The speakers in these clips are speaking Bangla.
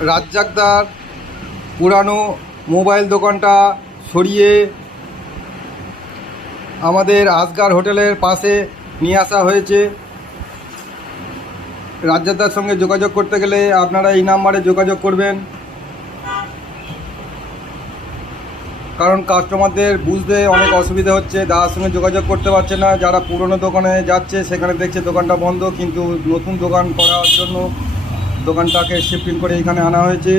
রাজ্জাকদার পুরানো মোবাইল দোকানটা সরিয়ে আমাদের আসগার হোটেলের পাশে নিয়ে আসা হয়েছে। রাজ্জাকদার সঙ্গে যোগাযোগ করতে গেলে আপনারা এই নাম্বারে যোগাযোগ করবেন, কারণ কাস্টমারদের বুঝতে অনেক অসুবিধা হচ্ছে, দাদার সঙ্গে যোগাযোগ করতে পারছে না। যারা পুরনো দোকানে যাচ্ছে সেখানে দেখছে দোকানটা বন্ধ, কিন্তু নতুন দোকান করার জন্য দোকানটাকে শিফটিং করে এখানে আনা হয়েছে।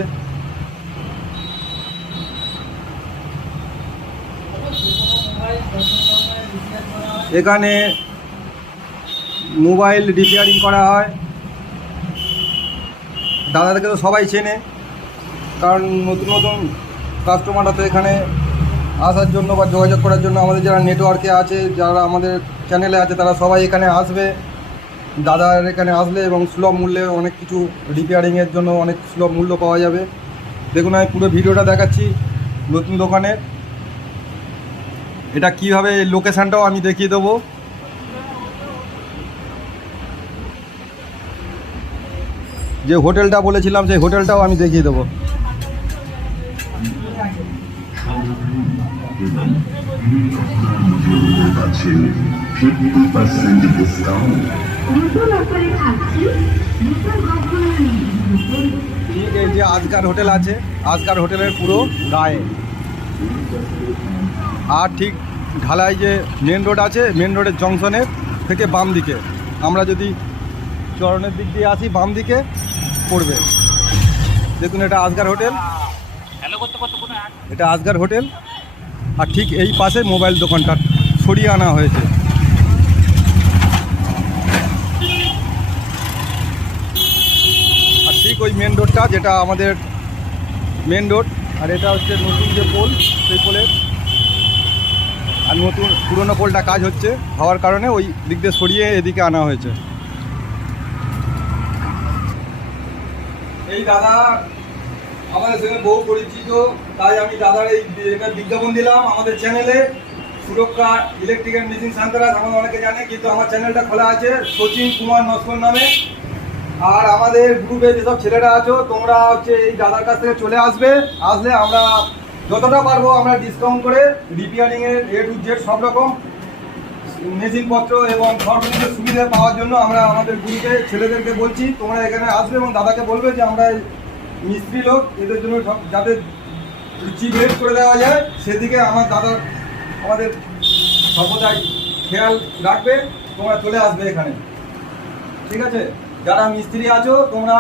এখানে মোবাইল রিপেয়ারিং করা হয়। দাদাদেরকে তো সবাই চেনে, কারণ নতুন নতুন কাস্টমাররা তো এখানে আসার জন্য বা যোগাযোগ করার জন্য আমাদের যারা নেটওয়ার্কে আছে, যারা আমাদের চ্যানেলে আছে, তারা সবাই এখানে আসবে। দাদার এখানে আসলে এবং সুলভ মূল্যে অনেক কিছু রিপেয়ারিংয়ের জন্য অনেক সুলভ মূল্য পাওয়া যাবে। দেখুন, আমি পুরো ভিডিওটা দেখাচ্ছি নতুন দোকানের। এটা কীভাবে, লোকেশানটাও আমি দেখিয়ে দেবো। যে হোটেলটা বলেছিলাম সেই হোটেলটাও আমি দেখিয়ে দেবো। ঠিক এই যে আসগার হোটেল আছে, আসগার হোটেলের পুরো গায়ে, আর ঠিক ঢালাই যে মেন রোড আছে, মেন রোডের জংশনের থেকে বাম দিকে, আমরা যদি চরণের দিক দিয়ে আসি বাম দিকে পড়বে। দেখুন, এটা আসগার হোটেল, এটা আসগার হোটেল। আর ঠিক এই পাশে মোবাইল দোকানটা সরিয়ে আনা হয়েছে। আর ঠিক ওই মেন রোডটা, যেটা আমাদের মেন রোড, আর এটা হচ্ছে নতুন যে পোল, সেই পোলের, আর নতুন পুরনো পোলটা কাজ হচ্ছে হওয়ার কারণে ওই দিক দিয়ে সরিয়ে এদিকে আনা হয়েছে। এই দাদা আমাদের সঙ্গে বহু পরিচিত, তাই আমি দাদার এই এটা বিজ্ঞাপন দিলাম আমাদের চ্যানেলে। সুরক্ষা ইলেকট্রিক অ্যান্ড মেশিন সান্তারাজ আমাদের অনেকে জানে, কিন্তু আমার চ্যানেলটা খোলা আছে শচীন কুমার নস্কর নামে। আর আমাদের গ্রুপে যেসব ছেলেরা আছো, তোমরা হচ্ছে এই দাদার কাছ থেকে চলে আসবে। আসলে আমরা যতটা পারবো আমরা ডিসকাউন্ট করে রিপেয়ারিংয়ের A to Z সব রকম মেশিনপত্র এবং সরকারের সুবিধা পাওয়ার জন্য আমরা আমাদের গ্রুপে ছেলেদেরকে বলছি, তোমরা এখানে আসবে এবং দাদাকে বলবে যে আমরা মিস্ত্রি লোক, এদের জন্য সব যাতে চিপ রেট করে দেওয়া যায় সেদিকে আমার দাদা আমাদের সর্বদাই খেয়াল রাখবে। তোমরা চলে আসবে এখানে, ঠিক আছে? যারা মিস্ত্রি আছো তোমরা